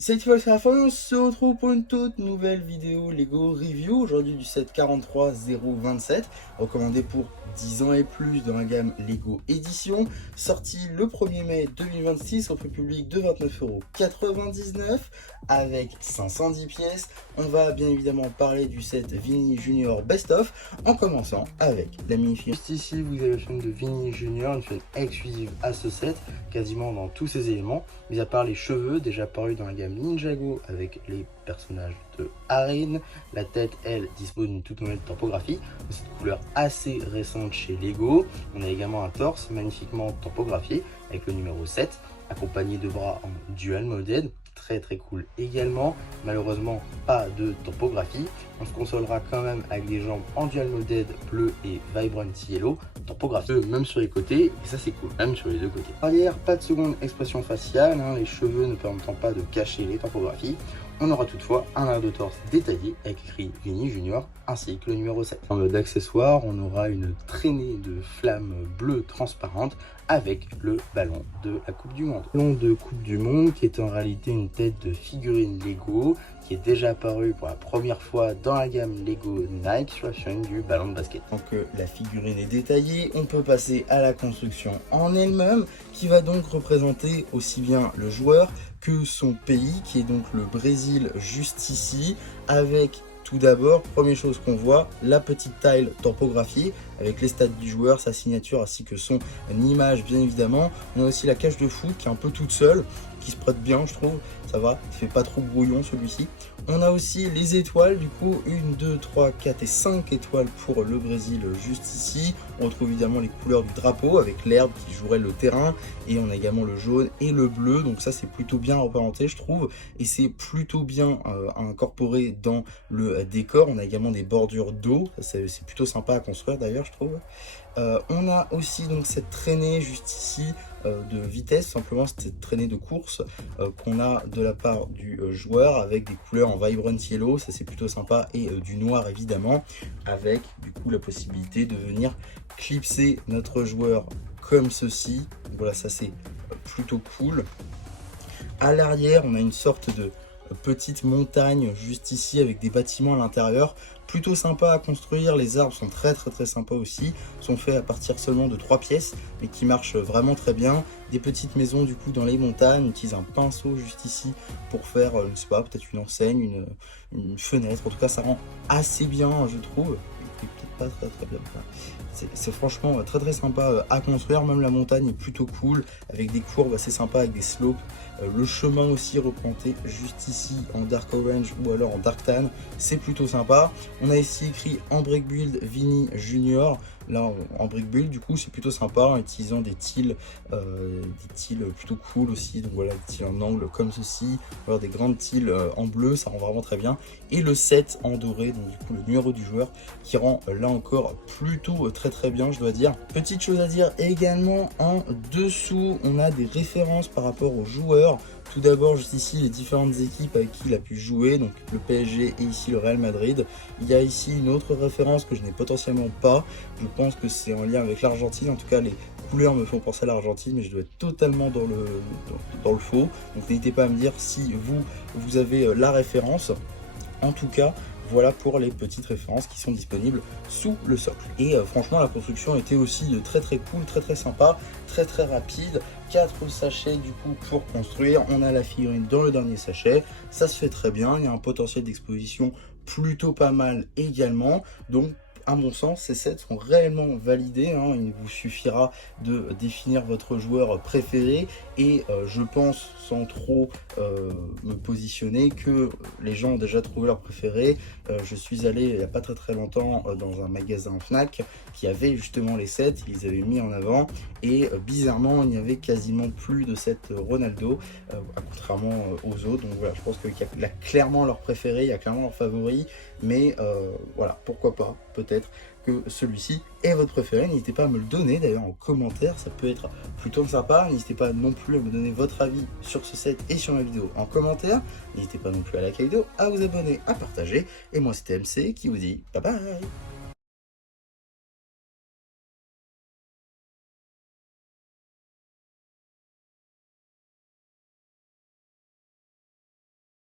Cette fois c'est la fin, on se retrouve pour une toute nouvelle vidéo Lego Review, aujourd'hui du set 43027, recommandé pour 10 ans et plus dans la gamme Lego Édition, sorti le 1er mai 2026 au prix public de 29,99 € avec 510 pièces. On va bien évidemment parler du set Vini Junior Best Of, en commençant avec la mini-fille. Juste ici vous avez le film de Vini Junior, une film exclusive à ce set, quasiment dans tous ses éléments, mis à part les cheveux déjà apparus dans la gamme Ninjago avec les personnages de Arin. La tête, elle, dispose d'une toute nouvelle topographie, de cette couleur assez récente chez Lego. On a également un torse magnifiquement topographié avec le numéro 7, accompagné de bras en dual moded. Très cool également. Malheureusement pas de topographie. On se consolera quand même avec des jambes en dual moded bleu et vibrant yellow, topographie même sur les côtés, et ça c'est cool, même sur les deux côtés. Arrière, pas de seconde expression faciale, les cheveux ne permettant pas de cacher les topographies. On aura toutefois un air de torse détaillé avec écrit Vini Junior ainsi que le numéro 7. En mode accessoire, on aura une traînée de flammes bleues transparentes avec le ballon de la Coupe du Monde. Le ballon de Coupe du Monde qui est en réalité une tête de figurine Lego qui est déjà apparu pour la première fois dans la gamme Lego Nike sur la chaîne du ballon de basket. Donc la figurine est détaillée, on peut passer à la construction en elle-même qui va donc représenter aussi bien le joueur que son pays qui est donc le Brésil juste ici, avec tout d'abord, première chose qu'on voit, la petite tile topographiée avec les stats du joueur, sa signature ainsi que son image bien évidemment. On a aussi la cage de foot qui est un peu toute seule, qui se prête bien je trouve, ça va, il fait pas trop brouillon celui-ci. On a aussi les étoiles, du coup 1, 2, 3, 4 et 5 étoiles pour le Brésil juste ici. On retrouve évidemment les couleurs du drapeau avec l'herbe qui jouerait le terrain, et on a également le jaune et le bleu, donc ça c'est plutôt bien représenté je trouve, et c'est plutôt bien incorporé dans le décor. On a également des bordures d'eau, c'est plutôt sympa à construire d'ailleurs je trouve. On a aussi donc cette traînée juste ici de vitesse, simplement cette traînée de course qu'on a de la part du joueur avec des couleurs en vibrant yellow, ça c'est plutôt sympa, et du noir évidemment, avec du coup la possibilité de venir clipser notre joueur comme ceci. Voilà, ça c'est plutôt cool. À l'arrière, on a une sorte de petite montagne juste ici avec des bâtiments à l'intérieur, plutôt sympa à construire. Les arbres sont très sympas aussi, sont faits à partir seulement de 3 pièces mais qui marchent vraiment très bien. Des petites maisons du coup dans les montagnes, on utilise un pinceau juste ici pour faire, je sais pas, peut-être une enseigne, une fenêtre. En tout cas ça rend assez bien je trouve. Peut-être pas très bien. C'est franchement très sympa à construire. Même la montagne est plutôt cool avec des courbes assez sympas, avec des slopes. Le chemin aussi représenté juste ici en dark orange ou alors en dark tan, c'est plutôt sympa. On a ici écrit en break build Vini Junior. Là en break build du coup c'est plutôt sympa en utilisant des tiles plutôt cool aussi. Donc voilà, des tiles en angle comme ceci, alors des grandes tiles en bleu, ça rend vraiment très bien. Et le 7 en doré, donc du coup le numéro du joueur, qui rend là encore plutôt très bien je dois dire. Petite chose à dire également, en dessous on a des références par rapport aux joueurs. Tout d'abord juste ici les différentes équipes avec qui il a pu jouer, donc le PSG et ici le Real Madrid. Il y a ici une autre référence que je n'ai potentiellement pas, je pense que c'est en lien avec l'Argentine, en tout cas les couleurs me font penser à l'Argentine, mais je dois être totalement dans le faux, donc n'hésitez pas à me dire si vous avez la référence. En tout cas, voilà pour les petites références qui sont disponibles sous le socle. Et franchement, la construction était aussi très cool, très sympa, très rapide. 4 sachets du coup pour construire. On a la figurine dans le dernier sachet. Ça se fait très bien. Il y a un potentiel d'exposition plutôt pas mal également. Donc, à mon sens, ces sets sont réellement validés. Il vous suffira de définir votre joueur préféré et je pense, sans trop me positionner, que les gens ont déjà trouvé leur préféré. Je suis allé il n'y a pas très longtemps dans un magasin Fnac qui avait justement les sets, ils les avaient mis en avant et bizarrement il n'y avait quasiment plus de set Ronaldo, contrairement aux autres. Donc voilà, je pense qu'il y a clairement leur préféré, il y a clairement leur favori, mais voilà, pourquoi pas, peut-être que celui-ci est votre préféré. N'hésitez pas à me le donner d'ailleurs en commentaire, ça peut être plutôt sympa. N'hésitez pas non plus à me donner votre avis sur ce set et sur ma vidéo en commentaire. N'hésitez pas non plus à liker la vidéo, à vous abonner, à partager. Et moi c'était MC qui vous dit bye bye.